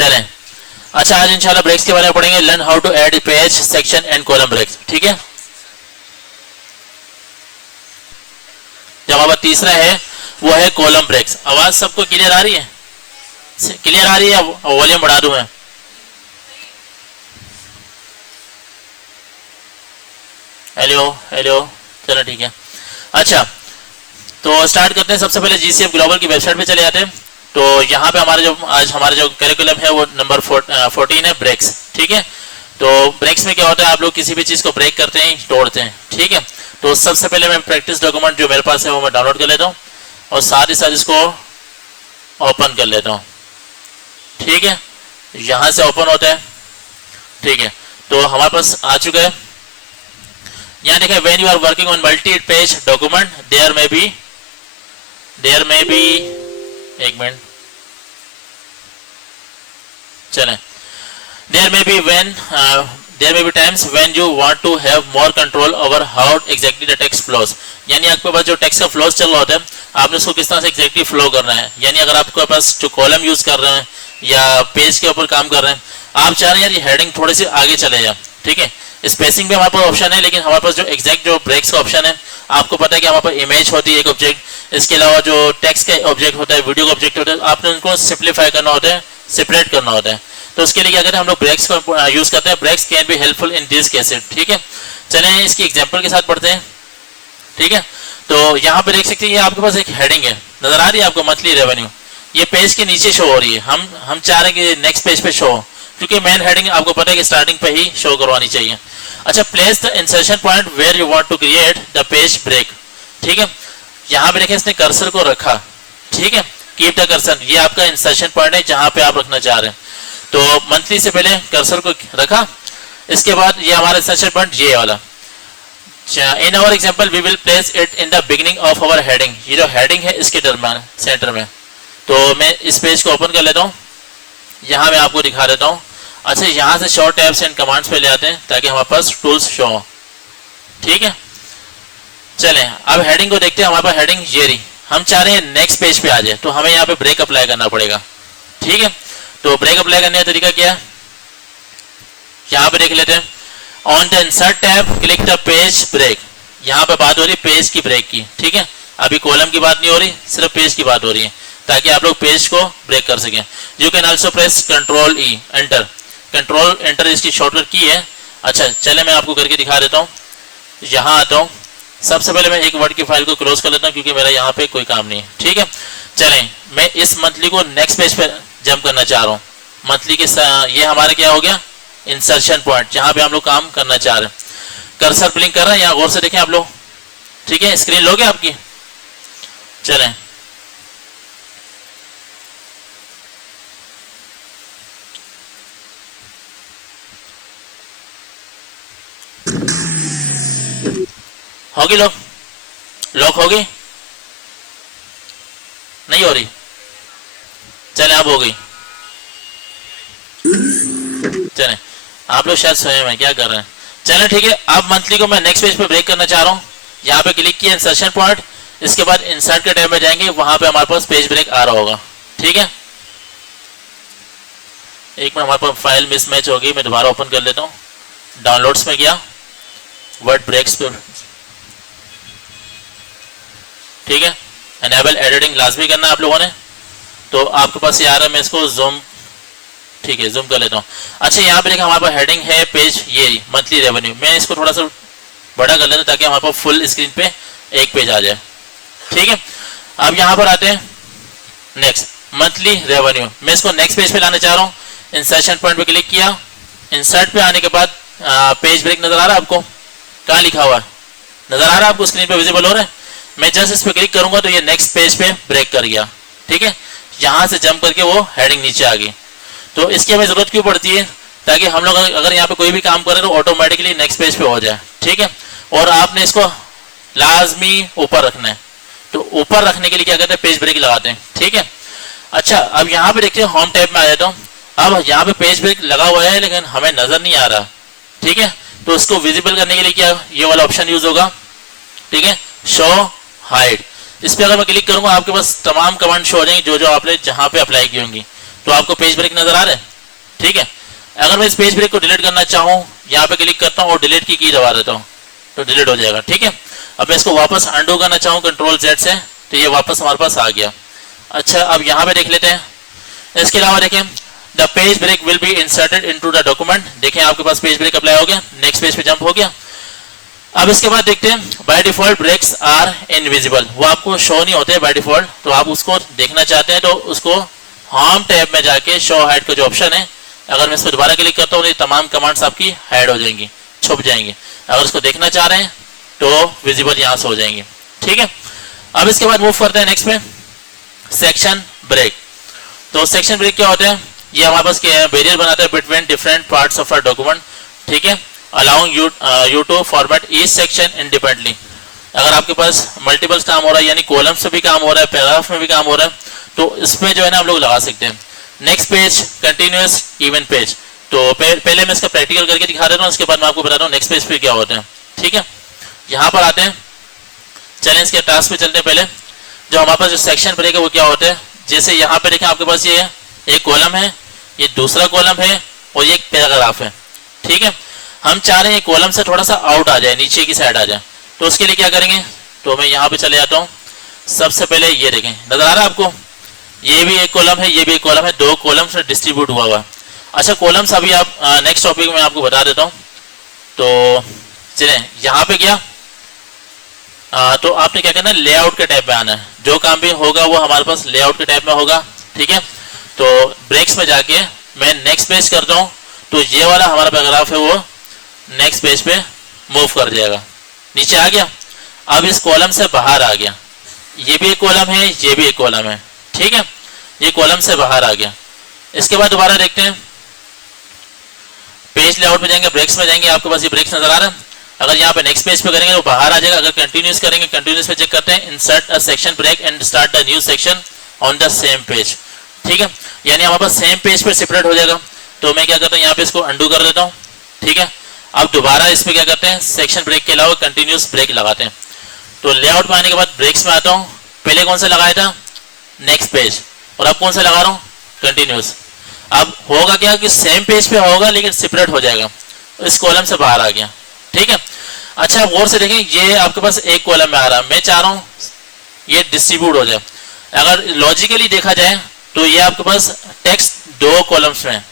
चलें, अच्छा आज इंशाल्लाह ब्रेक्स के बारे में पढ़ेंगे, learn how to add page section and column breaks. ठीक है, जो हमारा तीसरा है वो है कॉलम ब्रेक्स। आवाज सबको क्लियर आ रही है? क्लियर आ रही है? वॉल्यूम बढ़ा दूं मैं? हेलो हेलो, चलो ठीक है। अच्छा तो स्टार्ट करते हैं। सबसे पहले GCF ग्लोबल की वेबसाइट पे चले जाते हैं। तो यहाँ पे हमारा जो करिकुलम है वो नंबर 14 है, ब्रेक्स। ठीक है, तो ब्रेक्स में क्या होता है, आप लोग किसी भी चीज को ब्रेक करते हैं, तोड़ते हैं। ठीक है, तो सबसे पहले मैं प्रैक्टिस डॉक्यूमेंट जो मेरे पास है वो मैं डाउनलोड कर लेता हूँ और साथ ही साथ इसको ओपन कर लेता हूँ। ठीक है, यहाँ से ओपन होता है। ठीक है, तो हमारे पास आ चुका है। यहाँ देखिए, when you are working on multi page document there may be एक मिनट, चलें, there may be times when you want to have more control over how exactly the text flows. यानी आपके पास जो टेक्स्ट का फ्लोज चल रहा होता है, आपने उसको किस तरह से एग्जैक्टली फ्लो करना है। यानी अगर आपके पास जो कॉलम यूज कर रहे हैं या पेज के ऊपर काम कर रहे हैं, आप चाह रहे हैं यार ये हेडिंग थोड़ी सी आगे चले जाए। ठीक है, स्पेसिंग पे हमारे पास ऑप्शन है, लेकिन हमारे पास जो एग्जैक्ट जो ब्रेक्स का ऑप्शन है, आपको पता है कि हमारे पास इमेज होती है एक ऑब्जेक्ट, इसके अलावा जो टेक्स्ट का ऑब्जेक्ट होता है, वीडियो का ऑब्जेक्ट होता है, आपने उनको सिंप्लीफाई करना होता है, सेपरेट करना होता है। तो उसके लिए क्या करते हैं, हम लोग ब्रेक्स को यूज करते हैं। Breaks can be helpful in this cases. ठीक है, चलें इसकी एग्जांपल के साथ पढ़ते हैं। ठीक है, तो यहाँ पे देख सकते हैं, ये आपके पास एक हेडिंग है, नजर आ रही है आपको, मंथली रेवेन्यू। ये पेज के नीचे शो हो रही है। हम चाह रहे हैं कि नेक्स्ट पेज पे शो हो, क्योंकि मेन हेडिंग आपको पता है कि स्टार्टिंग पे ही शो करवानी चाहिए। अच्छा, place the insertion point where you want to create the page break. ठीक है, यहाँ पे देखिए इसने कर्सर को रखा। ठीक है, कीप द कर्सर, ये आपका इंसर्शन पॉइंट है जहां पे आप रखना चाह रहे हैं। तो मंथली से पहले कर्सर को रखा, इसके बाद ये हमारा इंसर्शन पॉइंट ये वाला। In our example we will place it in the beginning of our heading. ये जो हेडिंग है इसके दरम्यान सेंटर में। तो मैं इस पेज को ओपन कर लेता हूँ, यहाँ मैं आपको दिखा देता हूँ। अच्छा, यहाँ से शॉर्ट टैब्स एंड कमांड्स पे ले आते हैं ताकि हमारे पास टूल्स शो हो। ठीक है, चलें अब हेडिंग को देखते हैं। हमारे पास हेडिंग ये रही, हम चाह रहे हैं नेक्स्ट पेज पे आ जाए, तो हमें यहाँ पे ब्रेक अप्लाई करना पड़ेगा। ठीक है, तो ब्रेक अप्लाई करने का तरीका क्या है, यहाँ पे देख लेते हैं। On the insert tab click the page break. यहाँ पे बात हो रही है पेज की ब्रेक की। ठीक है, अभी कॉलम की बात नहीं हो रही, सिर्फ पेज की बात हो रही है, ताकि आप लोग पेज को ब्रेक कर सकें। You can also press control E enter. Control enter इसकी शॉर्टकट की है। अच्छा चले मैं आपको करके दिखा देता हूँ। यहाँ आता हूँ, सबसे पहले मैं एक वर्ड की फाइल को क्लोज कर लेता हूँ क्योंकि मेरा यहाँ पे कोई काम नहीं है। ठीक है, चलें मैं इस मंथली को नेक्स्ट पेज पे जंप करना चाह रहा हूँ। मंथली के ये हमारा क्या हो गया, इंसर्शन पॉइंट, जहाँ पे हम लोग काम करना चाह रहे हैं। कर्सर ब्लिंक कर रहा है, यहाँ गौर से देखें आप लोग। ठीक है, स्क्रीन लोगे आपकी। चलें होगी लॉक होगी, नहीं हो रही, चले अब हो गई। चले आप लोग शायद स्वयं में क्या कर रहे हैं। चले ठीक है, अब मंथली को मैं नेक्स्ट पेज पे ब्रेक करना चाह रहा हूँ। यहाँ पे क्लिक किया इंसर्शन पॉइंट, इसके बाद इंसर्ट के टैब में जाएंगे, वहां पे हमारे पास पेज ब्रेक आ रहा होगा। ठीक है, एक मिनट, हमारे पास फाइल मिसमैच हो गई, मैं दोबारा ओपन कर लेता हूँ। डाउनलोड्स में गया, वर्ड ब्रेक्स पे, ठीक है, एनेबल एडिटिंग लाजमी करना आप लोगों ने। तो आपके पास ये आ रहा है, मैं इसको जूम, ठीक है जूम कर लेता हूँ। अच्छा यहाँ पे देखा हमारे पास हेडिंग है पेज ये मंथली रेवेन्यू, मैं इसको थोड़ा सा बड़ा कर लेता हूँ ताकि हमारे पास फुल स्क्रीन पे एक पेज आ जाए। ठीक है, अब यहाँ पर आते हैं नेक्स्ट मंथली रेवेन्यू, मैं इसको नेक्स्ट पेज पे लाना चाह रहा हूँ। इंसर्शन पॉइंट पे क्लिक किया, इंसर्ट पे आने के बाद पेज ब्रेक नजर आ रहा है आपको, कहाँ लिखा हुआ है नजर आ रहा है आपको, स्क्रीन पे विजिबल हो रहा है। मैं जस्ट इस पे क्लिक करूंगा तो ये नेक्स्ट पेज पे ब्रेक कर गया। ठीक है, यहाँ से जंप करके वो हेडिंग नीचे आ गई। तो इसकी हमें जरूरत क्यों पड़ती है, ताकि हम लोग अगर यहाँ पे कोई भी काम करें तो ऑटोमेटिकली नेक्स्ट पेज पे हो जाए। ठीक है, और आपने इसको लाजमी ऊपर रखना है, तो ऊपर रखने के लिए क्या करते हैं, पेज ब्रेक लगाते हैं। ठीक है, अच्छा अब यहाँ पे देखते हैं, होम टैब में आ जाता हूँ। अब यहाँ पे पेज ब्रेक लगा हुआ है लेकिन हमें नजर नहीं आ रहा। ठीक है, तो उसको विजिबल करने के लिए क्या ये वाला ऑप्शन यूज होगा। ठीक है, शो हाइड, इस पे अगर मैं क्लिक करूंगा आपके पास तमाम कमांड शो हो जाएंगी जो जो आपने जहां पे अप्लाई की होंगी। तो आपको पेज ब्रेक नजर आ रहा है, ठीक है। अगर मैं इस पेज ब्रेक को डिलीट करना चाहूँ, यहाँ पे क्लिक करता हूँ और डिलीट की दबा देता हूँ तो डिलीट हो जाएगा, ठीक है। अब मैं इसको वापस अंडू करना चाहूँ कंट्रोल Z से, तो ये वापस हमारे पास आ गया। अच्छा, अब यहाँ पे देख लेते हैं। इसके अलावा देखें, the page break will be inserted into the document. देखें आपके पास पेज ब्रेक अप्लाई हो गया, नेक्स्ट पेज पे जंप हो गया। अब इसके बाद देखते हैं, by default breaks are invisible, वो आपको शो नहीं होते बाय डिफॉल्ट, तो आप उसको देखना चाहते हैं तो उसको होम टैब में जाके शो हाइड का जो ऑप्शन है, अगर मैं इस पर दोबारा क्लिक करता हूँ तो ये तमाम कमांड्स आपकी हाइड हो जाएंगी, छुप जाएंगी। अगर उसको देखना चाह रहे हैं तो विजिबल यहाँ से हो जाएंगे, ठीक है। अब इसके बाद मूव करते हैं नेक्स्ट में, सेक्शन ब्रेक। तो सेक्शन ब्रेक क्या होता है, ये हमारे पास क्या है, बैरियर बनाता है between different parts of a document, ठीक है, allowing you to format each section independently. अगर आपके पास मल्टीपल काम हो रहा है, यानी कॉलम्स में भी काम हो रहा है, पैराग्राफ में भी काम हो रहा है, तो इसमें जो है ना हम लोग लगा सकते हैं। Next page, continuous even page. तो पहले मैं इसका प्रैक्टिकल करके दिखा देता हूँ, उसके बाद मैं आपको बता रहा हूँ नेक्स्ट पेज पे क्या होता है, ठीक है। यहाँ पर आते हैं, चैलेंज के टास्क पे चलते हैं। पहले जो हमारे पास जो सेक्शन ब्रेक है वो क्या होता है, जैसे यहाँ पे देखें आपके पास ये एक कॉलम है, ये दूसरा कॉलम है और ये एक पैराग्राफ है, ठीक है। हम चाह रहे हैं कॉलम से थोड़ा सा आउट आ जाए, नीचे की साइड आ जाए, तो उसके लिए क्या करेंगे, तो मैं यहाँ पे चले जाता हूँ। सबसे पहले ये देखें, नजर आ रहा है आपको, ये भी एक कॉलम है, ये भी एक कॉलम है, दो कॉलम्स में डिस्ट्रीब्यूट हुआ हुआ। अच्छा, कॉलम्स अभी आप नेक्स्ट टॉपिक में आपको बता देता हूँ। तो चलें यहाँ पे क्या, तो आपने क्या करना है, लेआउट के टाइप में आना है, जो काम भी होगा वो हमारे पास लेआउट के टाइप में होगा, ठीक है। तो ब्रेक्स में जाके मैं नेक्स्ट पेज करता हूँ, तो ये वाला हमारा पैराग्राफ है वो नेक्स्ट पेज पे मूव कर जाएगा, नीचे आ गया। अब इस कॉलम से बाहर आ गया, ये भी एक कॉलम है, ये भी एक कॉलम है, ठीक है, ये कॉलम से बाहर आ गया। इसके बाद दोबारा देखते हैं, पेज लेआउट में जाएंगे, ब्रेक्स में जाएंगे, आपके पास ये ब्रेक्स नजर आ रहा है। अगर यहाँ पे नेक्स्ट पेज पे करेंगे तो बाहर आ जाएगा। अगर कंटिन्यूस करेंगे, कंटिन्यूस पे चेक करते हैं, insert a section break and start the new section on the same page, ठीक है, यानी हमारे पास सेम पेज पर सेपरेट हो जाएगा। तो मैं क्या करता हूँ, यहाँ पे इसको अंडू कर देता हूँ, ठीक है। अब दोबारा इस पे क्या करते हैं, सेक्शन ब्रेक के अलावा कंटिन्यूस ब्रेक लगाते हैं। तो लेआउट में आने के बाद ब्रेक्स में आता हूँ, पहले कौन सा लगाया था, नेक्स्ट पेज, और अब कौन सा लगा रहा हूँ, कंटिन्यूस। अब होगा क्या कि सेम पेज पे होगा लेकिन सेपरेट हो जाएगा, इस कॉलम से बाहर आ गया, ठीक है। अच्छा, गौर से देखें, ये आपके पास एक कॉलम में आ रहा है, मैं चाह रहा हूँ ये डिस्ट्रीब्यूट हो जाए। अगर लॉजिकली देखा जाए तो ये आपके पास टेक्स्ट दो कॉलम्स में,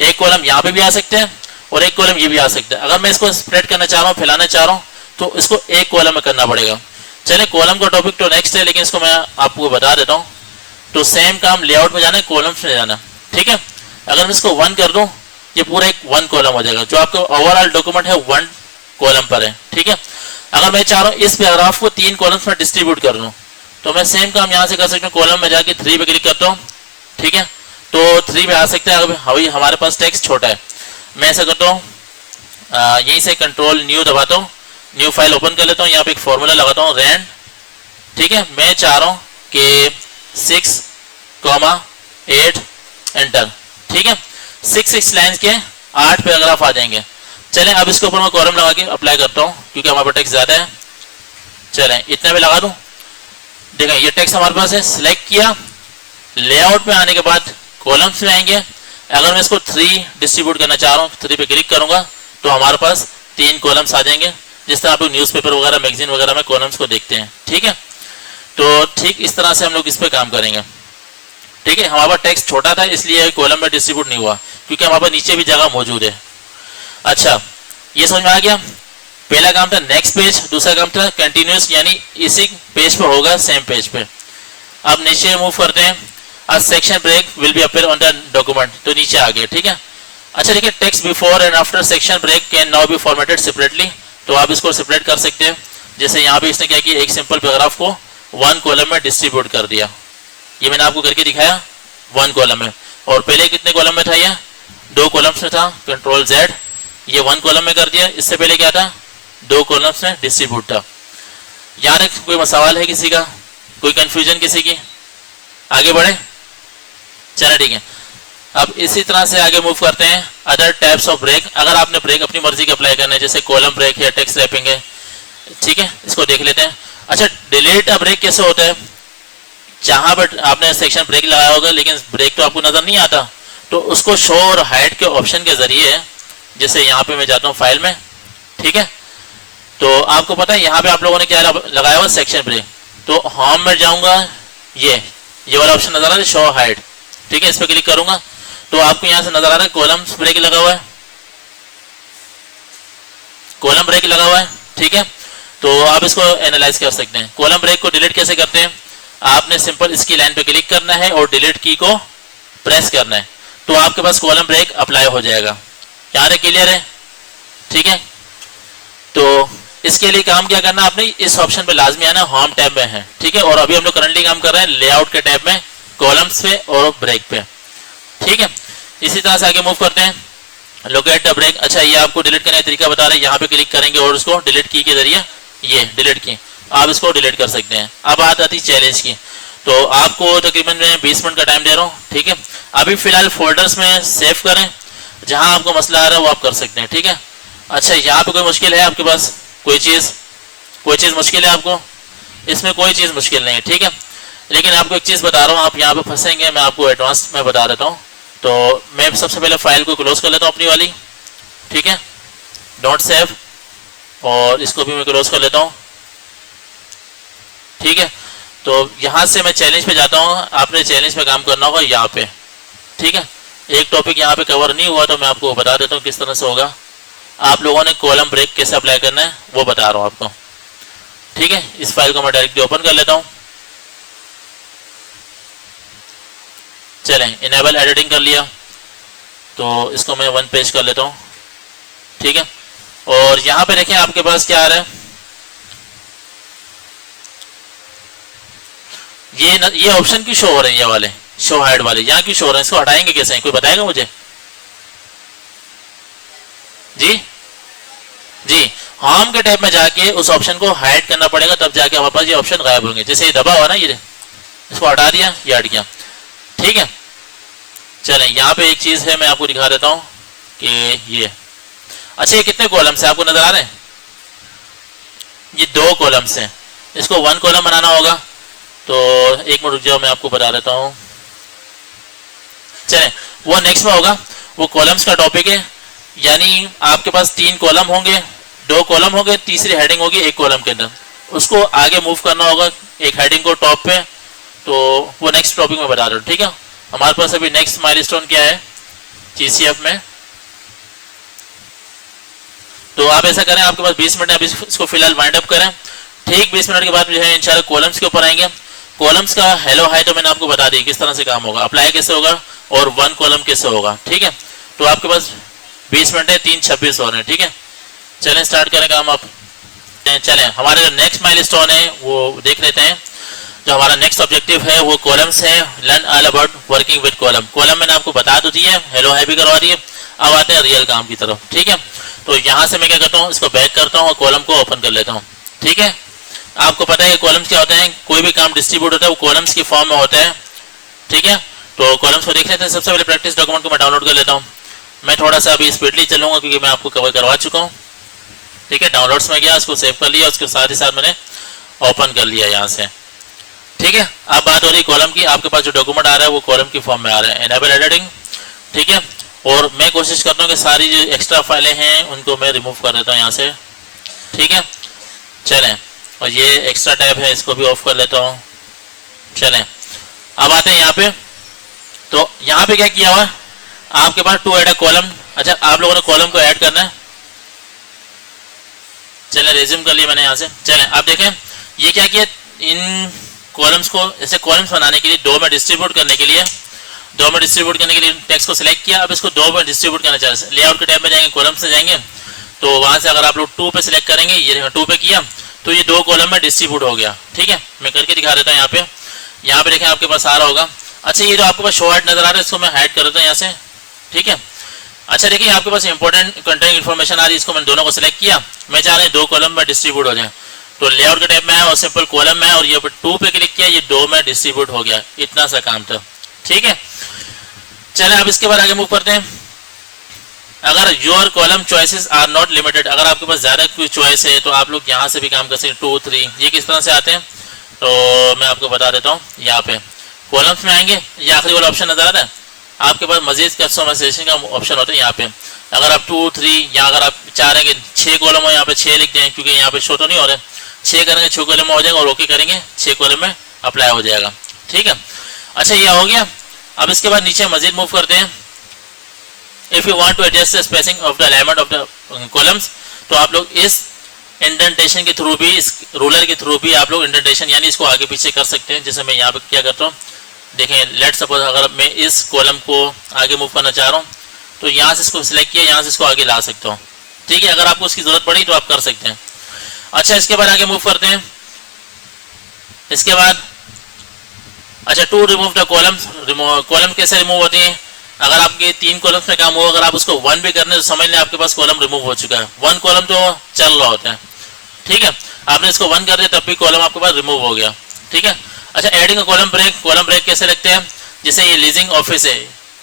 एक कॉलम यहाँ पे भी आ सकते हैं और एक कॉलम ये भी आ सकता है। अगर मैं इसको स्प्रेड करना चाह रहा हूँ, फैलाना चाह रहा हूँ, तो इसको एक कॉलम में करना पड़ेगा। चले, कॉलम का टॉपिक तो नेक्स्ट है, लेकिन इसको मैं आपको बता देता हूँ। तो सेम काम लेआउट में जाना है, कॉलम्स में जाना, ठीक है। अगर मैं इसको 1 कर दूं, ये पूरा एक 1 कॉलम हो जाएगा, जो आपका ओवरऑल डॉक्यूमेंट है 1 कॉलम पर है, ठीक है। अगर मैं चाह रहा हूँ इस पैराग्राफ को 3 कॉलम्स में डिस्ट्रीब्यूट कर दूं, तो मैं सेम काम यहाँ से कर सकता हूँ, कॉलम में जाके 3 पे क्लिक करता हूँ, ठीक है। तो 3 पे आ सकता है। अभी हमारे पास टेक्स्ट छोटा है, मैं ऐसा करता हूँ, यहीं से कंट्रोल न्यू दबाता हूँ, न्यू फाइल ओपन कर लेता हूँ, यहाँ पे एक फॉर्मूला लगाता हूँ रैंड, ठीक है। मैं चाह रहा हूँ कि 6,8 एंटर, ठीक है। 6 लाइन्स के 8 पैराग्राफ आ जाएंगे। चलें, अब इसके ऊपर मैं कॉलम लगा के अप्लाई करता हूँ, क्योंकि हमारे पास टेक्स्ट ज्यादा है। चलें, इतने में लगा दूं, देखें ये टेक्स्ट हमारे पास है, सिलेक्ट किया, लेआउट में आने के बाद कॉलम्स में आएंगे। अगर मैं इसको 3 डिस्ट्रीब्यूट करना चाह रहा हूँ, 3 पे क्लिक करूंगा तो हमारे पास 3 कॉलम्स आ जाएंगे, जिस तरह आप लोग न्यूज़पेपर वगैरह, मैगजीन वगैरह में कॉलम्स को देखते हैं, ठीक है। तो ठीक इस तरह से हम लोग इस पे काम करेंगे, ठीक है। हमारा टेक्स्ट छोटा था इसलिए कॉलम में डिस्ट्रीब्यूट नहीं हुआ, क्योंकि हमारे पास नीचे भी जगह मौजूद है। अच्छा, ये समझ में आ गया। पहला काम था नेक्स्ट पेज, दूसरा काम था कंटिन्यूस, यानी इसी पेज पे होगा, सेम पेज पे। अब नीचे मूव करते हैं, a section break will be appear on the document, तो नीचे आ गया, ठीक है। अच्छा देखिए, text before and after section break can now be formatted separately, तो आप इसको सेपरेट कर सकते हैं। जैसे यहाँ पे इसने क्या किया, एक सिंपल पैराग्राफ को 1 कॉलम में डिस्ट्रीब्यूट कर दिया, ये मैंने आपको करके दिखाया 1 कॉलम में। और पहले कितने कॉलम में था, ये 2 कॉलम्स में था, कंट्रोल Z, ये 1 कॉलम में कर दिया। इससे पहले क्या था, 2 कॉलम्स में डिस्ट्रीब्यूट था। यहाँ तक कोई सवाल है किसी का, कोई कंफ्यूजन किसी की, आगे बढ़े, चलो ठीक है। अब इसी तरह से आगे मूव करते हैं, अदर टाइप्स ऑफ ब्रेक। अगर आपने ब्रेक अपनी मर्जी के अप्लाई करना है, जैसे कॉलम ब्रेक है, टेक्स्ट रैपिंग है, ठीक है, इसको देख लेते हैं। अच्छा, डिलीट अ ब्रेक कैसे होता है, जहां पर आपने सेक्शन ब्रेक लगाया होगा लेकिन ब्रेक तो आपको नजर नहीं आता, तो उसको शो और हाइड के ऑप्शन के जरिए, जैसे यहाँ पे मैं जाता हूँ फाइल में, ठीक है, तो आपको पता है यहाँ पे आप लोगों ने क्या लगाया हुआ, सेक्शन ब्रेक। तो होम में जाऊंगा, ये वाला ऑप्शन नजर आ रहा है, शो हाइड, ठीक है, इस पर क्लिक करूंगा तो आपको यहाँ से नजर आ रहा है कॉलम्स ब्रेक लगा हुआ है, कॉलम ब्रेक लगा हुआ है, ठीक है। तो आप इसको एनालाइज कर सकते हैं। कॉलम ब्रेक को डिलीट कैसे करते हैं, आपने सिंपल इसकी लाइन पे क्लिक करना है और डिलीट की को प्रेस करना है, तो आपके पास कॉलम ब्रेक अप्लाई हो जाएगा। यहाँ तक क्लियर है, ठीक है। तो इसके लिए काम क्या करना, आपने इस ऑप्शन पे लाजमी आना, होम टैब में है, ठीक है। और अभी हम लोग करंटली काम कर रहे हैं लेआउट के टैब में, कॉलम्स पे और ब्रेक पे, ठीक है। इसी तरह से आगे मूव करते हैं, लोकेट द ब्रेक। अच्छा, ये आपको डिलीट करने का तरीका बता रहे हैं, यहाँ पे क्लिक करेंगे और उसको डिलीट की के जरिए, ये डिलीट की, आप इसको डिलीट कर सकते हैं। अब बात आती है चैलेंज की, तो आपको तकरीबन मैं 20 मिनट का टाइम दे रहा हूँ, ठीक है। अभी फिलहाल फोल्डर्स में सेव करें, जहां आपको मसला आ रहा है वो आप कर सकते हैं, ठीक है। अच्छा, यहाँ पे कोई मुश्किल है आपके पास, कोई चीज मुश्किल है आपको, इसमें कोई चीज मुश्किल नहीं है, ठीक है। लेकिन आपको एक चीज बता रहा हूँ, आप यहाँ पे फंसेंगे, मैं आपको एडवांस में बता देता हूँ। तो मैं सबसे पहले फाइल को क्लोज कर लेता हूँ अपनी वाली, ठीक है, डोंट सेव, और इसको भी मैं क्लोज कर लेता हूँ, ठीक है। तो यहाँ से मैं चैलेंज पे जाता हूँ, आपने चैलेंज पे काम करना होगा यहाँ पे, ठीक है। एक टॉपिक यहाँ पे कवर नहीं हुआ तो मैं आपको बता देता हूँ किस तरह से होगा। आप लोगों ने कॉलम ब्रेक कैसे अप्लाई करना है वो बता रहा हूँ आपको, ठीक है। इस फाइल को मैं डायरेक्टली ओपन कर लेता हूँ, चलें, इनेबल एडिटिंग कर लिया, तो इसको मैं 1 पेज कर लेता हूँ, ठीक है। और यहाँ पे देखें आपके पास क्या आ रहा है, ये ऑप्शन क्यों शो हो रहे हैं, ये वाले शो हाइड वाले यहाँ क्यों शो हो रहे हैं, इसको हटाएंगे कैसे, कोई बताएगा मुझे? जी, होम के टैब में जाके उस ऑप्शन को हाइड करना पड़ेगा, तब जाके हमारे पास ये ऑप्शन गायब होंगे। जैसे ये दबा हुआ ना, ये इसको हटा दिया, ये हट गया, ठीक है। चलें, यहाँ पे एक चीज है मैं आपको दिखा देता हूँ कि ये, अच्छा, ये कितने कॉलम्स है आपको नजर आ रहे हैं, ये 2 कॉलम्स हैं, इसको 1 कॉलम बनाना होगा। तो एक मिनट रुक जाओ, मैं आपको बता देता हूँ, चलें, वो नेक्स्ट में होगा, वो कॉलम्स का टॉपिक है, यानी आपके पास 3 कॉलम होंगे, 2 कॉलम होंगे, तीसरी हेडिंग होगी एक कॉलम के अंदर, उसको आगे मूव करना होगा एक हेडिंग को टॉप पे, तो वो नेक्स्ट टॉपिक में बता रहा हूँ, ठीक है। हमारे पास अभी नेक्स्ट माइलस्टोन क्या है GCF में, तो आप ऐसा करें, आपके पास 20 मिनट है, अभी इसको फिलहाल वाइंड अप करें, ठीक 20 मिनट के बाद जो है इंशाल्लाह कॉलम्स के ऊपर आएंगे। कॉलम्स का हेलो हाई तो मैंने आपको बता दी किस तरह से काम होगा, अप्लाई कैसे होगा और 1 कॉलम कैसे होगा, ठीक है। तो आपके पास 20 मिनट है, 3:26 हो रहे हैं, ठीक है। चलें, स्टार्ट करें काम आप। चलें, हमारे जो नेक्स्ट माइलस्टोन है वो देख लेते हैं। जो हमारा नेक्स्ट ऑब्जेक्टिव है वो कॉलम्स है, learn all about working with column. Column मैंने आपको बता तो दी है, हेलो हाई भी करवा दी है, अब आते हैं रियल काम की तरफ, ठीक है। तो यहाँ से मैं क्या करता हूँ, इसको बैक करता हूँ और कॉलम को ओपन कर लेता हूँ, ठीक है। आपको पता है कॉलम्स क्या होते हैं, कोई भी काम डिस्ट्रीब्यूट होता है वो कॉलम्स की फॉर्म में होता है, ठीक है। तो कॉलम्स को देख लेते हैं। सबसे पहले प्रैक्टिस डॉक्यूमेंट को मैं डाउनलोड कर लेता हूँ। मैं थोड़ा सा अभी स्पीडली चलूंगा क्योंकि मैं आपको कवर करवा चुका हूँ, ठीक है। डाउनलोड्स में गया, उसको सेव कर लिया, उसके साथ ही साथ मैंने ओपन कर लिया यहाँ से, ठीक है। अब बात हो रही कॉलम की, आपके पास जो डॉक्यूमेंट आ रहा है वो कॉलम की फॉर्म में आ रहा है, एनेबल एडिटिंग, ठीक है। और मैं कोशिश करता हूँ कि सारी जो एक्स्ट्रा फाइलें हैं उनको मैं रिमूव कर देता हूँ यहाँ से, ठीक है। चलें, और ये एक्स्ट्रा टैब है इसको भी ऑफ कर लेता हूँ। चलें, अब आते हैं यहाँ पे। तो यहाँ पे क्या किया हुआ, आपके पास टू ऐड अ कॉलम। अच्छा, आप लोगों ने कॉलम को ऐड करना है। चलें, रिज्यूम कर लिया मैंने यहाँ से। चलें, आप देखें ये क्या किया, इन कॉलम्स को ऐसे कॉलम्स बनाने के लिए, 2 में डिस्ट्रीब्यूट करने के लिए, 2 में डिस्ट्रीब्यूट करने के लिए टेक्स्ट को सिलेक्ट किया। अब इसको 2 में डिस्ट्रीब्यूट करना चाहिए, लेआउट के टैब में जाएंगे, कॉलम्स में जाएंगे, तो वहां से अगर आप लोग 2 पे सिलेक्ट करेंगे, ये 2 पे किया तो ये 2 कॉलम में डिस्ट्रीब्यूट हो गया, ठीक है। मैं करके दिखा देता हूँ यहाँ पे। यहाँ पे देखें आपके पास आ रहा होगा। अच्छा, ये जो आपके पास शो हाइड नजर आ रहा है इसको मैं हाइड कर देता हूँ यहाँ से, ठीक है। अच्छा, देखिए आपके पास इंपॉर्टेंट कंटेंट इन्फॉर्मेशन आ रही है, इसको मैंने दोनों को सिलेक्ट किया। मैं चाह रहा हूँ 2 कॉलम में डिस्ट्रीब्यूट हो जाए, तो लेआउट के टैब में है और सिंपल कॉलम में है, और ये 2 पे क्लिक किया, ये 2 में डिस्ट्रीब्यूट हो गया। इतना सा काम था, ठीक है। चलें, अब इसके बाद आगे मूव करते हैं। अगर your column choices are not limited, अगर आपके पास ज्यादा कोई चॉइस है तो आप लोग यहाँ से भी काम कर सकते हैं। 2, 3 ये किस तरह से आते हैं, तो मैं आपको बता देता हूँ, यहाँ पे कॉलम्स में आएंगे, ये आखिरी वाला ऑप्शन नजर आ रहा है आपके पास, मजीद कस्टमाइजेशन का ऑप्शन होता है यहाँ पे। अगर आप 2 3 या अगर आप चाह रहे हैं कि 6 कॉलम हो, यहाँ पे 6 लिख दें, क्योंकि यहाँ पे शो तो नहीं हो रहा है, 6 करेंगे 6 कॉलम में हो जाएगा, और ओके करेंगे 6 कॉलम में अप्लाई हो जाएगा। ठीक है, अच्छा ये हो गया। अब इसके बाद नीचे मजीद मूव करते हैं। If you want to adjust the spacing of the alignment of the columns, तो आप लोग इस इंडेंटेशन के थ्रू भी, इस रूलर के थ्रू भी आप लोग इंडेंटेशन यानी इसको आगे पीछे कर सकते हैं। जैसे मैं यहाँ पे क्या करता हूँ, देखें, लेट सपोज अगर मैं इस कॉलम को आगे मूव करना चाह रहा हूँ, तो यहाँ से इसको सिलेक्ट किया, यहाँ से इसको आगे ला सकता हूँ। ठीक है, अगर आपको उसकी जरूरत पड़ी तो आप कर सकते हैं। अच्छा, इसके बाद आगे मूव करते हैं। इसके बाद अच्छा, to remove the columns, column कैसे रिमूव होती है? अगर आपके 3 कॉलम्स में काम हो, अगर आप उसको 1 भी करने तो समझ लें आपके पास कॉलम रिमूव हो चुका है। 1 कॉलम तो चल रहा होता है, ठीक है, आपने इसको 1 कर दिया तब भी कॉलम आपके पास रिमूव हो गया। ठीक है, अच्छा, adding column break, column break कैसे लगते हैं? जैसे ये लीजिंग ऑफिस है,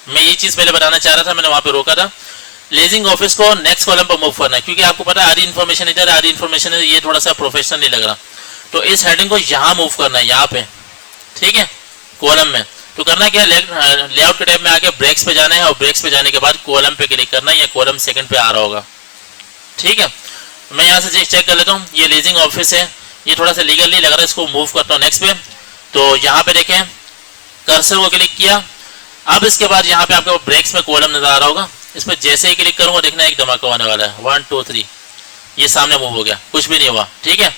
मैं ये चीज पहले बताना चाह रहा था, मैंने वहां पे रोका था। लीजिंग ऑफिस को नेक्स्ट कॉलम पर मूव करना है, क्योंकि आपको पता है आधी इन्फॉर्मेशन इधर, आधी इन्फॉर्मेशन है, ये थोड़ा सा प्रोफेशनल नहीं लग रहा, तो इस हेडिंग को यहाँ मूव करना है, यहाँ पे। ठीक है, कॉलम में तो करना क्या, लेआउट के टैब में आके ब्रेक्स पे जाना है, और ब्रेक्स पे जाने के बाद कॉलम पे क्लिक करना है, या कॉलम सेकंड पे आ रहा होगा। ठीक है, मैं यहाँ से चेक कर लेता हूँ, ये लीजिंग ऑफिस है, ये थोड़ा सा लीगल नहीं लग रहा है, इसको मूव करता हूँ नेक्स्ट पे। तो यहाँ पे देखें, कर्सर को क्लिक किया, अब इसके बाद यहाँ पे आपको ब्रेक्स में कॉलम नजर आ रहा होगा, इस पर जैसे ही क्लिक करूंगा देखना एक धमाका होने वाला है, 1 2 3, ये सामने मूव हो गया, कुछ भी नहीं हुआ। ठीक है,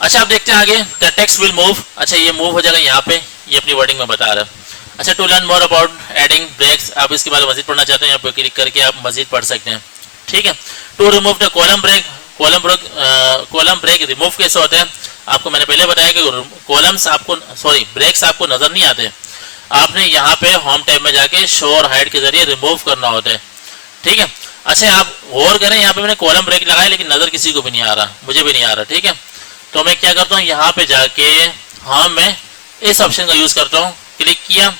अच्छा, आप देखते हैं आगे, द टेक्स्ट विल मूव। अच्छा, ये मूव हो जाएगा यहाँ पे, ये अपनी वर्डिंग में बता रहा है। अच्छा, to learn more about adding breaks, आप इसके बारे में मजीद पढ़ना चाहते हैं, यहाँ पे क्लिक करके आप मजीद पढ़ सकते हैं। ठीक है, to remove the column break, column break remove कैसे होते हैं? आपको मैंने पहले बताया कि कॉलम्स आपको, सॉरी, ब्रेक्स आपको नजर नहीं आते, आपने यहाँ पे होम टैब में जाके शो और हाइड के जरिए रिमूव करना होता है। ठीक है, अच्छा, आप गौर करें, यहाँ पे मैंने कॉलम ब्रेक लगाया लेकिन नजर किसी को भी नहीं आ रहा, मुझे भी नहीं आ रहा। ठीक है, तो मैं क्या करता हूँ, यहाँ पे जाके हाँ मैं इस ऑप्शन का यूज करता हूँ, क्लिक किया,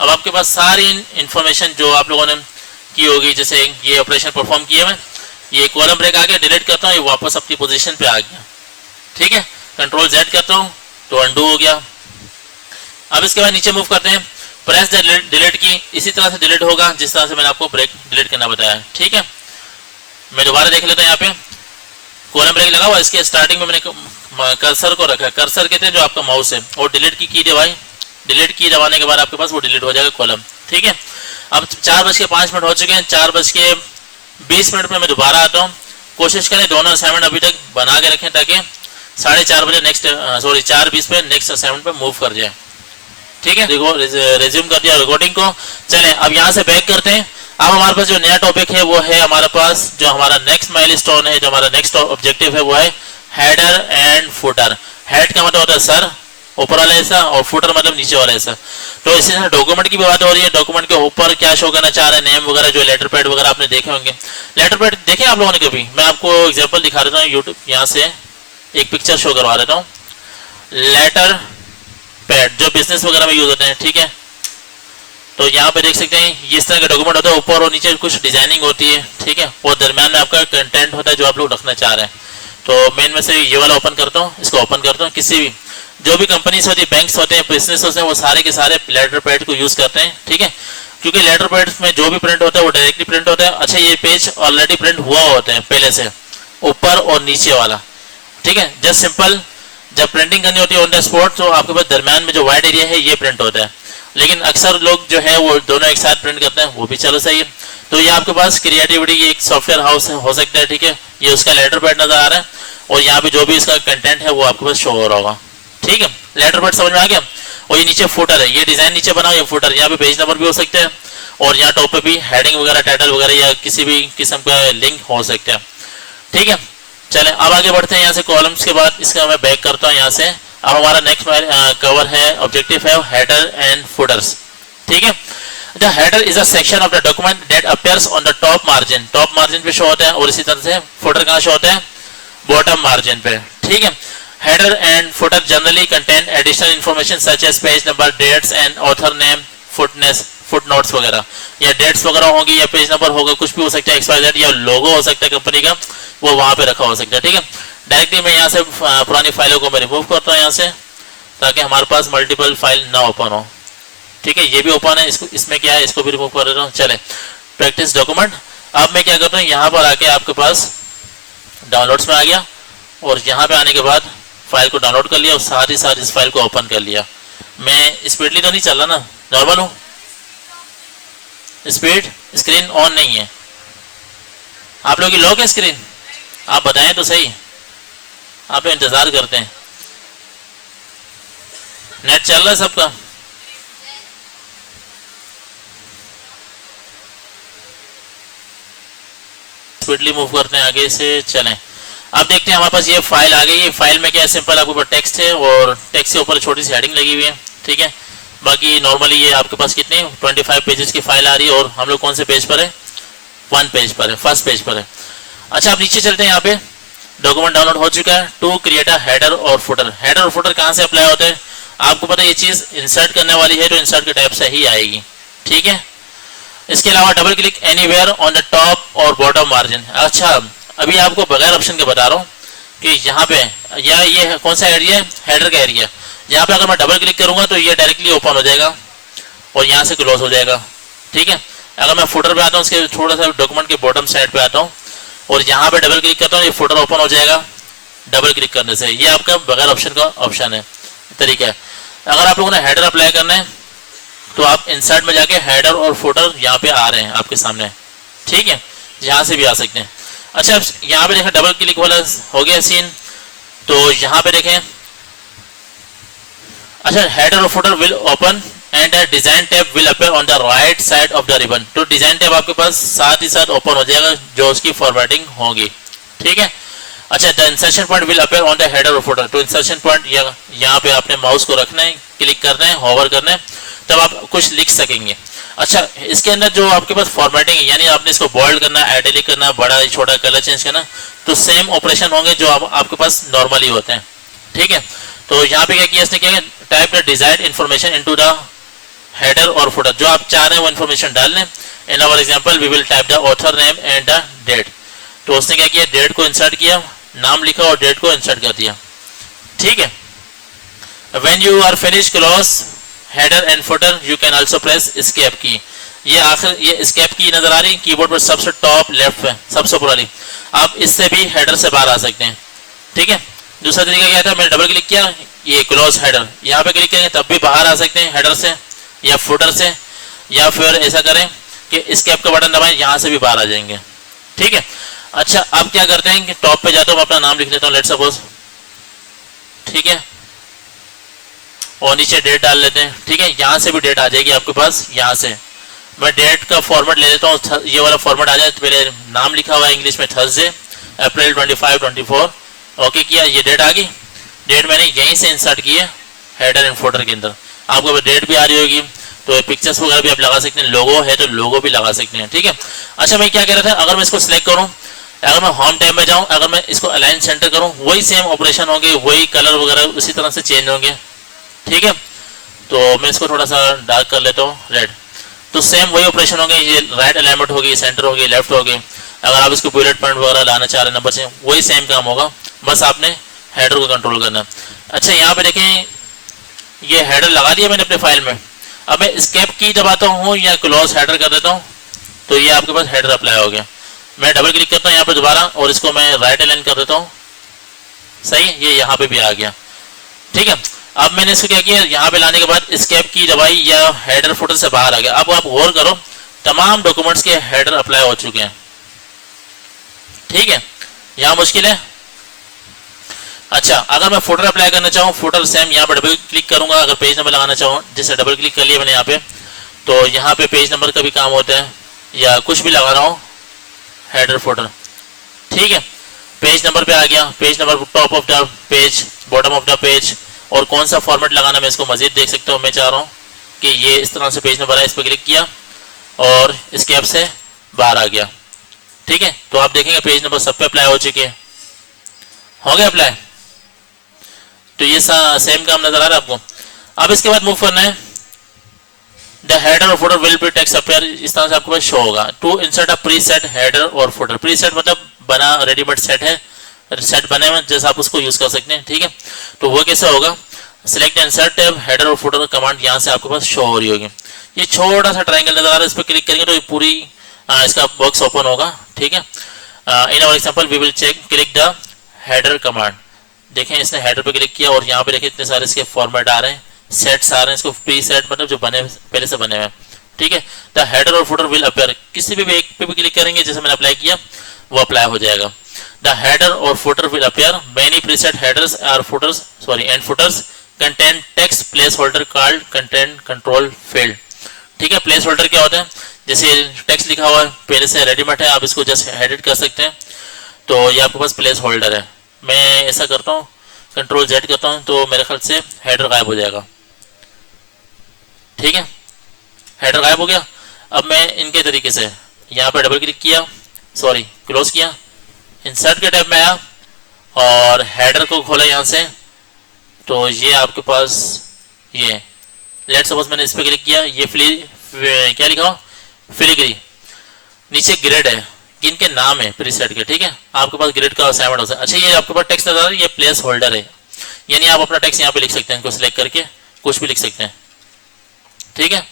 अब आपके पास सारी इंफॉर्मेशन जो आप लोगों ने की होगी, जैसे ये ऑपरेशन परफॉर्म किया, मैं ये कॉलम ब्रेक आ गया, डिलीट करता हूँ, ये वापस अपनी पोजीशन पे आ गया। ठीक है, कंट्रोल Z करता हूँ तो अंडू हो गया। अब इसके बाद नीचे मूव करते हैं, प्रेस द डिलीट की, इसी तरह से डिलीट होगा जिस तरह से मैंने आपको ब्रेक डिलीट करना बताया। ठीक है, मैं दोबारा देख लेता हूँ, यहाँ पे कॉलम ब्रेक लगा हुआ, इसके स्टार्टिंग में मैंने कर्सर को रखा, कर्सर कहते हैं जो आपका माउस है, और डिलीट की दबाई, डिलीट की दबाने के बाद आपके पास वो डिलीट हो जाएगा कॉलम। ठीक है, अब 4:05 हो चुके हैं, 4:20 में मैं दोबारा आता हूँ। कोशिश करें दोनों असाइनमेंट अभी तक बना के रखें, ताकि 4:30 बजे नेक्स्ट, सॉरी 4:20 पे नेक्स्ट असाइनमेंट पे मूव कर जाए। ठीक है, देखो रिज्यूम कर दिया रिकॉर्डिंग को। चलें, अब यहाँ से बैक करते हैं। अब हमारे पास जो नया टॉपिक है वो है, हमारे पास जो हमारा नेक्स्ट माइलस्टोन है, जो हमारा नेक्स्ट ऑब्जेक्टिव है वो है हेडर एंड फुटर। हेड का मतलब होता है सर, ऊपर वाला ऐसा, और फुटर मतलब नीचे वाला ऐसा। तो इसी तरह डॉक्यूमेंट की भी बात हो रही है, डॉक्यूमेंट के ऊपर क्या शो करना चाह रहे हैं, नेम वगैरह, जो लेटर पैड वगैरह आपने देखे होंगे। लेटर पैड देखे आप लोगों ने कभी? मैं आपको एग्जांपल दिखा देता हूँ, यूट्यूब यहाँ से एक पिक्चर शो करवा देता हूँ। लेटर पैड जो बिजनेस वगैरह में यूज होते हैं, ठीक है, तो यहाँ पे देख सकते हैं इस तरह का डॉक्यूमेंट होता है, ऊपर और नीचे कुछ डिजाइनिंग होती है। ठीक है, और दरम्यान में आपका कंटेंट होता है जो आप लोग रखना चाह रहे हैं। तो मैं इनमें से ये वाला ओपन करता हूँ, इसको ओपन करता हूँ। किसी भी जो भी कंपनीज होती है, बैंक्स होते हैं, बिजनेस होते हैं, वो सारे के सारे लेटर पैड को यूज करते हैं। ठीक है, क्योंकि लेटर पैड में जो भी प्रिंट होता है वो डायरेक्टली प्रिंट होता है। अच्छा, ये पेज ऑलरेडी प्रिंट हुआ होता है पहले से, ऊपर और नीचे वाला। ठीक है, जस्ट सिंपल जब प्रिंटिंग करनी होती है ऑन द स्पॉट, तो आपके पास दरम्यान में जो वाइड एरिया है ये प्रिंट होता है। लेकिन अक्सर लोग जो है वो दोनों एक साथ प्रिंट करते हैं, वो भी चलो सही है। तो ये आपके पास क्रिएटिविटी ये एक सॉफ्टवेयर हाउस हो सकता है। ठीक है, ये उसका लेटर पैड नजर आ रहा है, और यहाँ पे जो भी इसका कंटेंट है वो आपके पास शो हो रहा होगा। ठीक है, लेटर पैड समझ में आ गया। और ये नीचे फुटर है, ये डिजाइन नीचे बना हुआ, ये फुटर, यहाँ पे पेज नंबर भी हो सकता है, और यहाँ टॉप पे भी हेडिंग वगैरह, टाइटल वगैरह, या किसी भी किस्म का लिंक हो सकता है। ठीक है, चलें अब आगे बढ़ते हैं। यहाँ से कॉलम्स के बाद इसका मैं बैक करता हूँ यहाँ से। अब हमारा नेक्स्ट कवर है, ऑब्जेक्टिव है हेडर एंड फुटर्स। ठीक है, the header is a section of the document that appears on the top margin, top margin पे शो होता है, और इसी तरह से फुटर कहाँ शो होता है, बॉटम मार्जिन पे। ठीक है, header and footer generally contain additional information such as page number, dates and author name, footnotes, footnotes वगैरह, या डेट्स वगैरह होंगी, या पेज नंबर होगा, कुछ भी हो सकता है, XYZ, या लोगो हो सकता है कंपनी का, वो वहां पे रखा हो सकता है। ठीक है, डायरेक्टली मैं यहाँ से पुरानी फाइलों को मैं रिमूव करता हूँ यहाँ से, ताकि हमारे पास मल्टीपल फाइल ना ओपन हो। ठीक है, ये भी ओपन है, इसको इसमें क्या है, इसको भी रिमूव कर देता हूँ। चले, प्रैक्टिस डॉक्यूमेंट। अब मैं क्या करता हूँ, यहाँ पर आके आपके पास डाउनलोड्स में आ गया, और यहाँ पे आने के बाद फाइल को डाउनलोड कर लिया, और साथ ही साथ इस फाइल को ओपन कर लिया। मैं स्पीडली तो नहीं चल रहा ना, नॉर्मल हूँ, स्पीड स्क्रीन ऑन नहीं है। आप लोगों की लॉक है स्क्रीन? आप बताएं तो सही, आप इंतजार करते हैं। नेट चल रहा है सबका? स्पीडली मूव करते हैं आगे से, चलें। अब देखते हैं हमारे पास ये फाइल आ गई है। फाइल में क्या है, सिंपल आपके ऊपर टेक्स्ट है, और टेक्स्ट के ऊपर छोटी सी हेडिंग लगी हुई है। ठीक है, बाकी नॉर्मली ये आपके पास कितनी 25 पेजेस की फाइल आ रही है, और हम लोग कौन से पेज पर है, 1 पेज पर है, फर्स्ट पेज पर है। अच्छा, अब नीचे चलते हैं। यहाँ पे डॉक्यूमेंट डाउनलोड हो चुका है। टू क्रिएट अ हेडर और फुटर। हेडर और फुटर कहाँ से अप्लाई होते हैं, आपको पता है, ये चीज इंसर्ट करने वाली है, तो इंसर्ट के टाइप से ही आएगी। ठीक है, इसके अलावा double click anywhere on the top और बॉटम मार्जिन। अच्छा, अभी आपको बगैर ऑप्शन के बता रहा हूँ कि यहाँ पे, या ये कौन सा एरिया है, हेडर का एरिया। यहाँ पे अगर मैं डबल क्लिक करूंगा तो ये डायरेक्टली ओपन हो जाएगा, और यहाँ से क्लोज हो जाएगा। ठीक है, अगर मैं फुटर पे आता हूँ, उसके थोड़ा सा डॉक्यूमेंट के बॉटम साइड पे आता हूँ, और यहाँ पे डबल क्लिक करता हूँ, ये फुटर ओपन हो जाएगा डबल क्लिक करने से। ये आपका बगैर ऑप्शन का ऑप्शन है, तरीका है। अगर आप लोगों ने हेडर अप्लाई करना है, तो आप इंसर्ट में जाके हेडर और फुटर यहाँ पे आ रहे हैं आपके सामने। ठीक है, यहाँ से भी आ सकते हैं। अच्छा, यहाँ पे देखें, डबल क्लिक वाला हो गया सीन, तो यहाँ पे देखें। अच्छा, हेडर और footer will open and design tab will appear on the right side of the ribbon. तो डिजाइन टैब आपके पास साथ ही साथ ओपन हो जाएगा, जो उसकी फॉर्मेटिंग होगी। ठीक है, अच्छा, the insertion point will appear on the header और फुटर। तो इंसर्शन पॉइंट यहाँ पे आपने माउस को रखना है, क्लिक करना है, होवर करना है, तब आप कुछ लिख सकेंगे। अच्छा, इसके अंदर जो आपके पास फॉर्मेटिंग है, यानी आपने इसको बोल्ड करना, आइटैलिक करना, बड़ा छोटा, कलर चेंज करना, तो सेम ऑपरेशन होंगे जो आपके पास नॉर्मली होते हैं। ठीक है, तो यहाँ पे क्या किया इसने, क्या type the desired information into the header और फुटर। जो आप चाह रहे हैं वो इन्फॉर्मेशन डाल लें। In our example we will type the author name and the date. तो उसने क्या किया, डेट को इंसर्ट किया, नाम लिखा और डेट को इंसर्ट कर दिया। ठीक है, when you are finish close header and footer you can also press escape key. ये आखिर, ये एस्केप की नजर आ रही कीबोर्ड पर सबसे टॉप लेफ्ट पे, सबसे ऊपर वाली। आप इससे भी हेडर से बाहर आ सकते हैं। ठीक है, दूसरा तरीका क्या था, मैंने डबल क्लिक किया, ये क्लोज हेडर, यहाँ पे क्लिक करेंगे तब भी बाहर आ सकते हैं हेडर से या फुटर से, या फिर ऐसा करें कि एस्केप का बटन दबाएं, यहाँ से भी बाहर आ जाएंगे। ठीक है, अच्छा, अब क्या करते हैं कि टॉप पे जाता हूँ, अपना नाम लिख लेता हूँ, लेट सपोज। ठीक है, और नीचे डेट डाल लेते हैं। ठीक है, यहाँ से भी डेट आ जाएगी आपके पास। यहाँ से मैं डेट का फॉर्मेट ले लेता हूँ, ये वाला फॉर्मेट आ जाए। तो पहले नाम लिखा हुआ है इंग्लिश में, थर्सडे अप्रैल 25 24। ओके किया, ये डेट आ गई। डेट मैंने यहीं से इंसर्ट की है हेडर एंड फुटर के अंदर। आपको डेट भी आ रही होगी, तो पिक्चर्स वगैरह भी आप लगा सकते हैं, लोगो है तो लोगो भी लगा सकते हैं। ठीक है, अच्छा, मैं क्या कह रहा था, अगर मैं इसको सिलेक्ट करूँ, अगर मैं होम टैब में जाऊँ, अगर मैं इसको अलाइन सेंटर करूँ, वही सेम ऑपरेशन होंगे, वही कलर वगैरह उसी तरह से चेंज होंगे। ठीक है, तो मैं इसको थोड़ा सा डार्क कर लेता हूँ, रेड। तो सेम वही ऑपरेशन होंगे, ये राइट अलाइनमेंट होगी, सेंटर होगी, लेफ्ट होगी। अगर आप इसको बुलेट पॉइंट वगैरह लाना चाह रहे हैं नंबर से, वही सेम काम होगा, बस आपने हेडर को कंट्रोल करना। अच्छा, यहाँ पे देखें, ये हेडर लगा दिया मैंने अपने फाइल में। अब मैं एस्केप की दबाता हूँ या क्लोज हेडर कर देता हूँ, तो ये आपके पास हेडर अप्लाई हो गया। मैं डबल क्लिक करता हूँ यहाँ पे दोबारा, और इसको मैं राइट अलाइन कर देता हूँ, सही, ये यहाँ पे भी आ गया। ठीक है, अब मैंने इसको क्या किया, यहाँ पे लाने के बाद एस्केप की दबाई, या हेडर फुटर से बाहर आ गया। अब आप गौर करो, तमाम डॉक्यूमेंट्स के हेडर अप्लाई हो चुके हैं। ठीक है, यहाँ मुश्किल है। अच्छा, अगर मैं फुटर अप्लाई करना चाहूँ, फुटर सेम यहाँ पे डबल क्लिक करूंगा। अगर पेज नंबर लगाना चाहूँ, जैसे डबल क्लिक कर लिया मैंने यहाँ पे, तो यहाँ पे पेज नंबर का भी काम होता है, या कुछ भी लगा रहा हूँ, हेडर फुटर। ठीक है, पेज नंबर पे आ गया, page number top of the page, bottom of the page, और कौन सा फॉर्मेट लगाना मैं इसको मजीद देख सकता हूँ। मैं चाह रहा हूँ कि ये इस तरह से पेज नंबर है, इस पर क्लिक किया और एस्केप से बाहर आ गया। ठीक है, तो आप देखेंगे पेज नंबर सब पे अप्लाई हो चुके हैं, हो गया अप्लाई। तो ये सेम काम नजर आ रहा है आपको। अब इसके बाद मूव करना है द हेडर और footer will be text appear, इस तरह से आपके पास शो होगा। To insert a preset header और फुटर, प्रीसेट मतलब बना रेडीमेड सेट है, सेट बने हुए जैसे आप उसको यूज कर सकते हैं, ठीक है। तो वो कैसे होगा, सिलेक्ट इंसर्ट टैब हेडर और फुटर कमांड यहाँ से आपके पास शो हो रही होगी। ये छोटा सा ट्रायंगल नजर आ रहा है, इस पर क्लिक करेंगे तो ये पूरी इसका बॉक्स ओपन होगा, ठीक है। In our example we will check click the header command. देखें इसने हेडर पे क्लिक किया और यहाँ पे देखें इतने सारे इसके फॉर्मेट आ रहे हैं, सेट्स आ रहे हैं, इसको प्री सेट मतलब जो बने पहले से बने हुए हैं, ठीक है। द हेडर और फुटर विल अपेयर, किसी भी एक पे भी क्लिक करेंगे जैसे मैंने अप्लाई किया वो अप्लाई हो जाएगा। द हेडर और footer will appear, many preset headers और footers and footers contain text placeholder called content control field, ठीक है। प्लेस होल्डर क्या होता है, जैसे टेक्स्ट लिखा हुआ है पहले से रेडीमेड है, आप इसको जस्ट एडिट कर सकते हैं, तो ये आपके पास प्लेस होल्डर है। मैं ऐसा करता हूँ कंट्रोल जेड करता हूँ तो मेरे ख्याल से हेडर गायब हो जाएगा, ठीक है। हेडर गायब हो गया। अब मैं इनके तरीके से यहाँ पे डबल क्लिक किया, सॉरी क्लोज किया, इंसर्ट के टैब में आया और हेडर को खोला यहाँ से, तो ये आपके पास ये लेट सपोज मैंने इस पर क्लिक किया, ये क्या लिखा हो फिलिग्री, नीचे ग्रेड है, किनके नाम है प्रीसेट के, ठीक है। आपके पास ग्रेड का असाइनमेंट हो सकता है। अच्छा ये आपके पास टेक्स्ट नजर आ रहा है, ये प्लेस होल्डर है, यानी आप अपना टेक्स्ट यहाँ पे लिख सकते हैं, इनको सिलेक्ट करके कुछ भी लिख सकते हैं, ठीक है।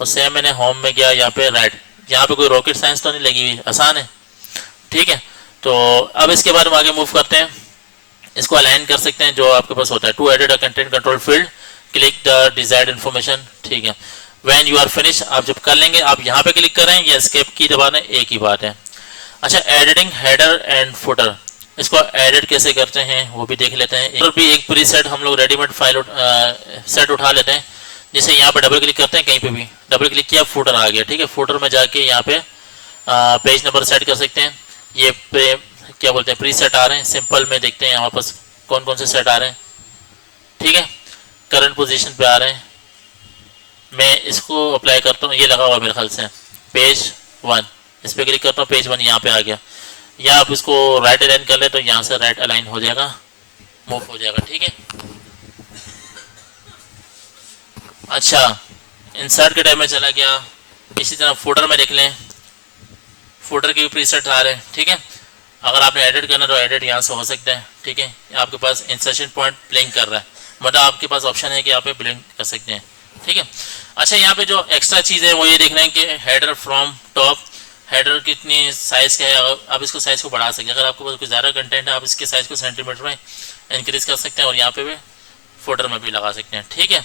और सेम मैंने होम में गया, यहाँ पे राइट, यहाँ पे कोई रॉकेट साइंस तो नहीं लगी हुई, आसान है, ठीक है। तो अब इसके बाद हम आगे मूव करते हैं, इसको अलाइन कर सकते हैं जो आपके पास होता है। To edit a content control field click the desired information, ठीक है। व्हेन यू आर फिनिश, आप जब कर लेंगे आप यहाँ पे क्लिक करें या एस्केप की दबाना, एक ही बात है। अच्छा एडिटिंग हेडर एंड फुटर, इसको एडिट कैसे करते हैं वो भी देख लेते हैं। भी एक प्रीसेट हम लोग रेडीमेड फाइल सेट उठा लेते हैं, जैसे यहाँ पे डबल क्लिक करते हैं, कहीं पे भी डबल क्लिक किया फुटर आ गया, ठीक है। फुटर में जाके यहाँ पे पेज नंबर सेट कर सकते हैं। ये क्या बोलते हैं प्रीसेट आ रहे हैं, सिंपल में देखते हैं यहाँ पर कौन कौन से सेट आ रहे हैं, ठीक है। करंट पोजीशन पे आ रहे हैं, मैं इसको अप्लाई करता हूँ, ये लगा हुआ मेरे ख्याल से पेज 1, इस पर क्लिक करता हूँ, पेज 1 यहाँ पे आ गया। या आप इसको राइट अलाइन कर ले तो यहाँ से राइट अलाइन हो जाएगा, मूव हो जाएगा, ठीक है। अच्छा इंसर्ट के टाइम में चला गया। इसी तरह फुटर में देख लें, फुटर के प्रीसेट आ रहे हैं, ठीक है। अगर आपने एडिट करना तो एडिट यहाँ से हो सकता है, ठीक है। आपके पास इंसर्शन पॉइंट ब्लिंक कर रहा है, मतलब आपके पास ऑप्शन है कि आप ब्लिंक कर सकते हैं, ठीक है। अच्छा यहाँ पे जो एक्स्ट्रा चीज़ है वो ये देखना है कि हेडर फ्रॉम टॉप, हेडर कितनी साइज का है, आप इसको साइज को बढ़ा सकते हैं। अगर आपके पास कुछ ज़्यादा कंटेंट है आप इसके साइज को सेंटीमीटर में इंक्रीज कर सकते हैं और यहाँ पे भी फुटर में भी लगा सकते हैं, ठीक है।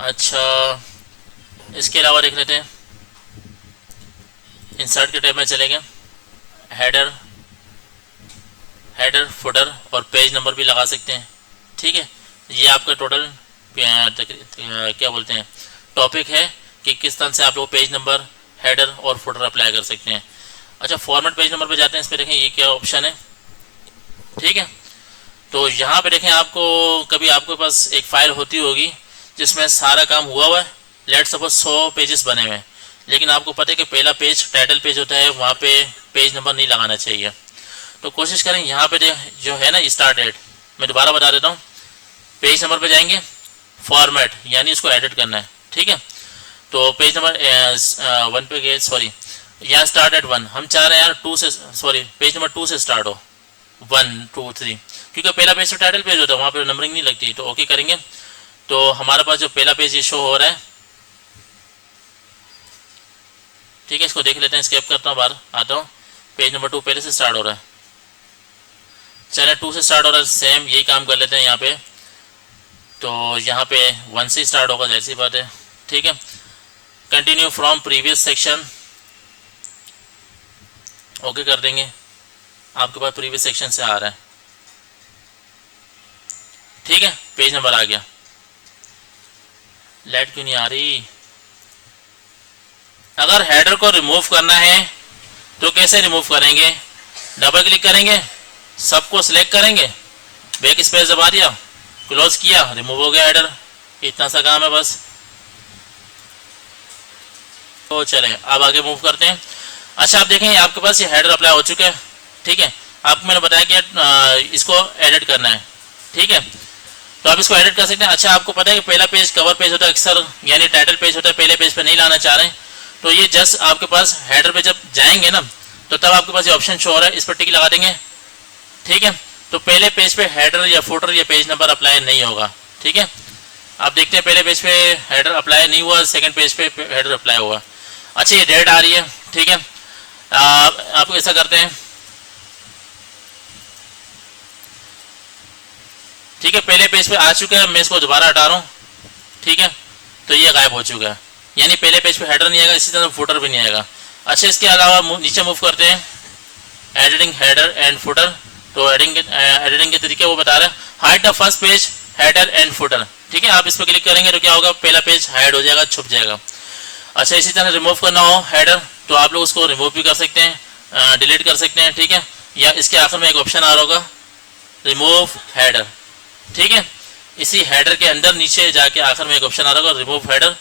अच्छा इसके अलावा देख लेते हैं, इंसर्ट के टैब में चलेंगे, हेडर फुटर और पेज नंबर भी लगा सकते हैं, ठीक है। ये आपका टोटल क्या बोलते हैं टॉपिक है कि किस तरह से आप लोग पेज नंबर, हेडर और फुटर अप्लाई कर सकते हैं। अच्छा फॉर्मेट पेज नंबर पे जाते हैं, इस पर देखें ये क्या ऑप्शन है, ठीक है। तो यहाँ पे देखें आपको कभी आपके पास एक फाइल होती होगी जिसमें सारा काम हुआ है, लेट सपोज 100 पेजेस बने हुए हैं, लेकिन आपको पता है कि पहला पेज टाइटल पेज होता है, वहाँ पे पेज नंबर नहीं लगाना चाहिए। तो कोशिश करें यहाँ पे जो है ना स्टार्ट डेट, मैं दोबारा बता देता हूँ, पेज नंबर पे जाएंगे, फॉर्मेट यानी इसको एडिट करना है, ठीक है। तो पेज नंबर 1 पे गए, सॉरी यहाँ स्टार्ट एट 1, हम चाह रहे हैं यार 2 से, सॉरी पेज नंबर 2 से स्टार्ट हो, 1 2 3, क्योंकि पहला पेज तो टाइटल पेज होता है, वहाँ पे नंबरिंग नहीं लगती। तो ओके करेंगे, तो हमारे पास जो पहला पेज ये शो हो रहा है, ठीक है। इसको देख लेते हैं, स्केप करता हूँ, बाहर आता हूँ, पेज नंबर 2 पहले से स्टार्ट हो रहा है, चले 2 से स्टार्ट हो रहा है, सेम यही काम कर लेते हैं यहाँ पे। तो यहाँ पे 1 से स्टार्ट होगा, जैसी बात है, ठीक है। Continue from previous section, okay कर देंगे, आपके पास प्रीवियस सेक्शन से आ रहा है, ठीक है। पेज नंबर आ गया, लाइट क्यों नहीं आ रही। अगर हेडर को रिमूव करना है तो कैसे रिमूव करेंगे, डबल क्लिक करेंगे, सबको सिलेक्ट करेंगे, बैक स्पेस दबा दिया, क्लोज किया, रिमूव हो गया हेडर, इतना सा काम है बस। तो चलें अब आगे मूव करते हैं। अच्छा आप देखें आपके पास ये हेडर अप्लाई हो चुका है, ठीक है। आपको मैंने बताया कि इसको एडिट करना है, ठीक है। तो आप इसको एडिट कर सकते हैं। अच्छा, आपको पता है कि पहला पेज कवर पेज होता है अक्सर, यानी टाइटल पेज होता है, पहले पेज पे नहीं लाना चाह रहे हैं, तो ये जस्ट आपके पास हेडर पे जब जाएंगे ना, तो तब आपके पास ये ऑप्शन शो हो रहा है, इस पर टिक लगा देंगे। ठीक है, तो पहले पेज पे हेडर या फुटर या पेज नंबर अप्लाई नहीं होगा। ठीक है, आप देखते हैं पहले पेज पे हेडर अप्लाई नहीं हुआ, सेकंड पेज पे हेडर अप्लाई हुआ। अच्छा, ये डेट आ रही है। ठीक है, आप ऐसा करते हैं। ठीक है, पहले पेज पे आ चुका है, मैं इसको दोबारा हटा रहा हूँ। ठीक है, तो ये गायब हो चुका है, यानी पहले पेज पे हेडर नहीं आएगा, इसी तरह फुटर भी नहीं आएगा। अच्छा, इसके अलावा नीचे मूव करते हैं, एडिटिंग हेडर एंड फुटर। तो एडिटिंग के तरीके वो बता रहे हैं। Hide the first page header and footer. ठीक है, आप इस पर क्लिक करेंगे तो क्या होगा, पहला पेज हाइड हो जाएगा, छुप जाएगा। अच्छा, इसी तरह रिमूव करना हो हेडर, तो आप लोग उसको रिमूव भी कर सकते हैं, डिलीट कर सकते हैं। ठीक है, या इसके आखिर में एक ऑप्शन आ रहा होगा, रिमूव हेडर। ठीक है, इसी हेडर के अंदर नीचे जाके आखिर में एक ऑप्शन आ रहा होगा, रिमूव हेडर।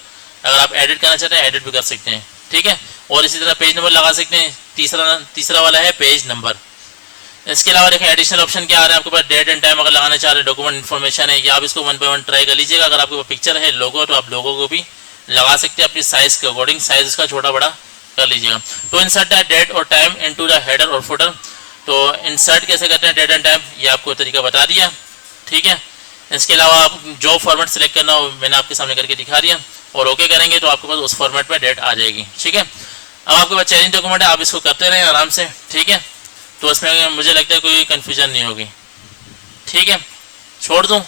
अगर आप एडिट करना चाहते हैं, एडिट भी कर सकते हैं। ठीक है, और इसी तरह पेज नंबर लगा सकते हैं। तीसरा वाला है पेज नंबर। इसके अलावा देखें एडिशनल ऑप्शन क्या आ रहा है आपके पास, डेट एंड टाइम अगर लगाना चाह रहे हैं, डॉक्यूमेंट इन्फॉर्मेशन है, या आप इसको 1 by 1 ट्राई कर लीजिएगा। अगर आपके पास पिक्चर है, लोगो, तो आप लोगो को भी लगा सकते हैं अपनी साइज के अकॉर्डिंग, साइज इसका छोटा बड़ा कर लीजिएगा। तो इंसर्ट द डेट और टाइम इनटू द हेडर और फुटर। तो इंसर्ट कैसे करते हैं डेट एंड टाइम, ये आपको तरीका बता दिया। ठीक है, इसके अलावा आप जो फॉर्मेट सेलेक्ट करना हो मैंने आपके सामने करके दिखा दिया, और ओके करेंगे तो आपके पास उस फॉर्मेट में डेट आ जाएगी। ठीक है, अब आपके पास चेंजिंग डॉक्यूमेंट है, आप इसको करते रहें आराम से। ठीक है, तो इसमें मुझे लगता है कोई कन्फ्यूजन नहीं होगी। ठीक है, छोड़ दूँ।